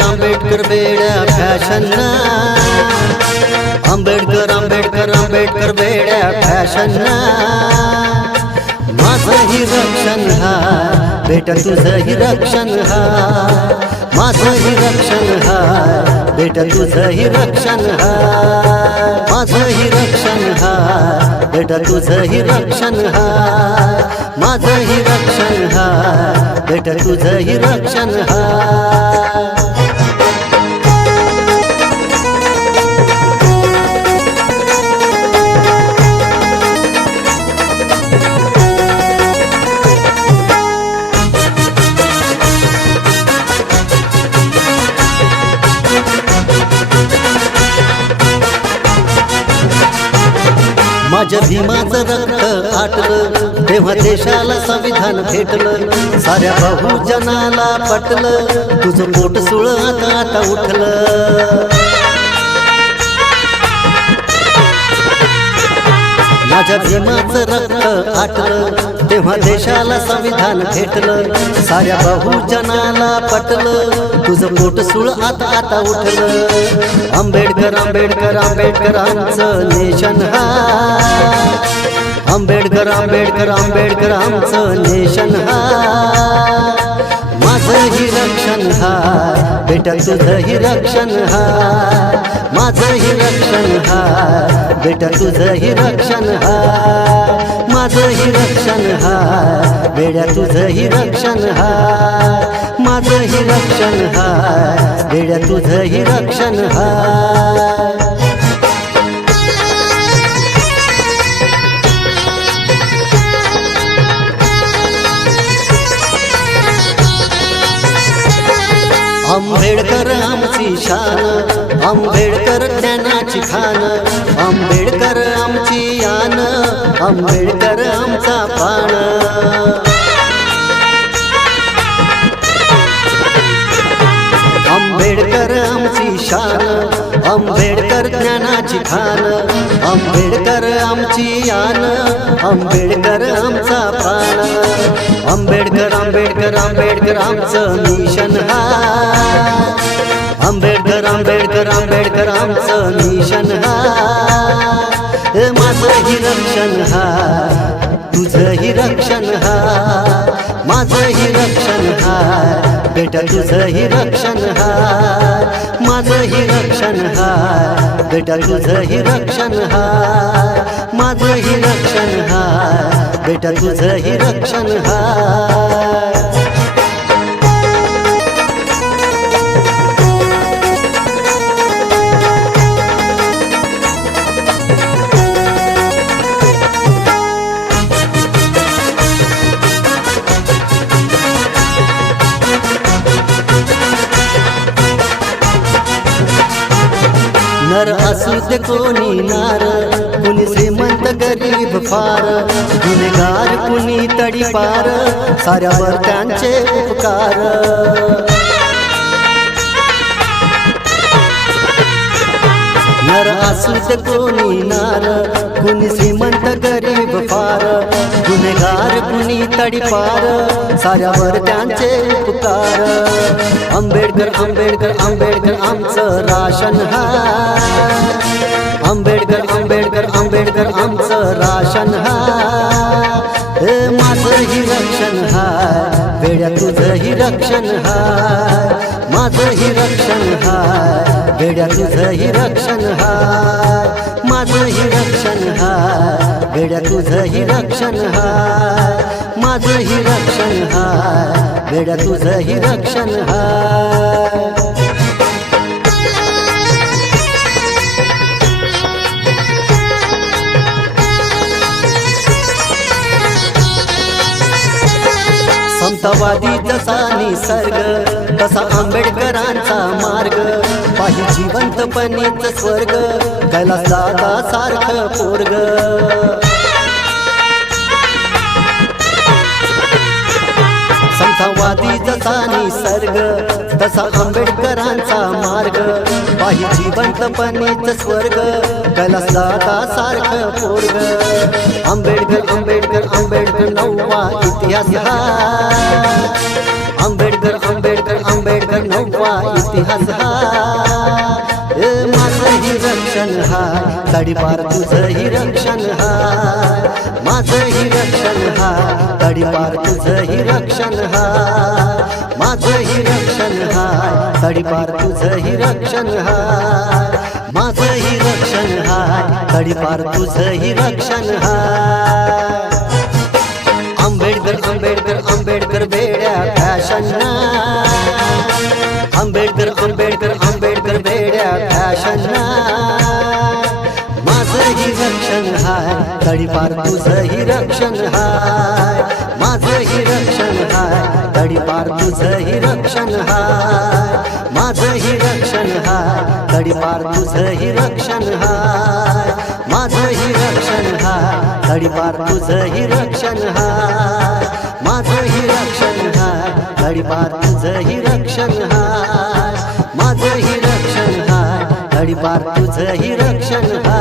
Ambedkar bed fashion Ambedkar Ambedkar Ambedkar बेड्या fashion माझंही रक्षण हा बेटा तुझंही रक्षण हा. माझंही रक्षण हा बेटा तुझंही रक्षण हा. माझंही रक्षण हा बेटा तुझंही रक्षण हा. माझंही रक्षण हा बेटा तुझंही रक्षण हा. माझ्या भीमाचं रक्त आटलं तेव्हा देशाला संविधान भेटलं साऱ्या बहुजनाला पटलं तुझं पोट सुळ आता आता उठलं. माझ्या भीमाचं रक्त आटलं तेव्हा देशाला संविधान भेटलं साऱ्या बहुजनाला पटलं तुझं पोट सुळ आता आता उठलं. आंबेडकर आंबेडकर आंबेडकरांचं नेशन हा आंबेडकर आंबेडकर आंबेडकर आमचं नेशन हा. माझंही रक्षण हा. बेटा तुझंही रक्षण हा. माझंही रक्षण हा. बेटा तुझंही रक्षण हा. माझंही रक्षण हा. बेड्या तुझंही रक्षण हा. माझंही रक्षण हा. बेड्या तुझंही रक्षण हा. आंबेडकर आमची शान आंबेडकर ज्ञानाची खान आंबेडकर आमची यान आंबेडकर आमचा पाण आंबेडकर आमची शान आंबेडकर ज्ञानाची खान आंबेडकर आमची यान आंबेडकर आमचा प्राण आंबेडकर आंबेडकर आंबेडकर आमचं मिशन हा. आंबेडकर आंबेडकर आंबेडकर आमचं मिशन हा. हे माझंही रक्षण हा तुझंही रक्षण हा. माझंही रक्षण हा बेटा तुझंही रक्षण हा. माझंही रक्षण हा बेटा तुझंही रक्षण हा. माझंही रक्षण हा. बेटा तुझंही रक्षण हा नर असू दे कोणी नार फार गुन्हेगार कुणी तडी पार साऱ्यावर त्यांचे उपकार. नर असू दे कोणी नार कुणी श्रीमंत गरीब फार गुन्हेगार कुणी तडीपार साऱ्यावर त्यांचे उपकार. आंबेडकर आंबेडकर आंबेडकर आमचं राशन हा आंबेडकर आंबेडकर आंबेडकर वेड्या तुझंही रक्षण हा माझंही रक्षण हा वेड्या तुझंही रक्षण हाय माझंही रक्षण हा वेड्या तुझंही रक्षण हा माझंही रक्षण हा वेड्या तुझंही रक्षण हाय. समतावादी जसा निसर्ग तसा आंबेडकरांचा मार्ग पाहि जिवंतपणीच स्वर्ग कैलास दादा सारखं पोरग. समतावादी जसा निसर्ग तसा आंबेडकरांचा मार्ग. पाहि जिवंतपणीच स्वर्ग कैलास दादा सारखं पोरग. आंबेडकर आंबेडकर आंबेडकर नववा इतिहास हा. आंबेडकर आंबेडकर आंबेडकर नववा इतिहास हा. रक्षण हा. तडीपार तुझंही रक्षण हा. माझंही रक्षण हा. तडीपार तुझंही रक्षण हा. माझंही रक्षण हा. तडीपार तुझंही रक्षण हा. माझंही रक्षण हा. तडीपार तुझंही रक्षण हा. आंबेडकर आंबेडकर आंबेडकर बेड्या फॅशन तडीपार तुझंही रक्षण हाय माझंही रक्षण हाय तडीपार तुझंही रक्षण हाय माझंही रक्षण हाय तडीपार तुझंही रक्षण हाय माझंही रक्षण हाय तडीपार तुझंही रक्षण हाय माझंही रक्षण हाय तडीपार तुझंही रक्षण हाय माझंही रक्षण हाय तडीपार तुझंही रक्षण हाय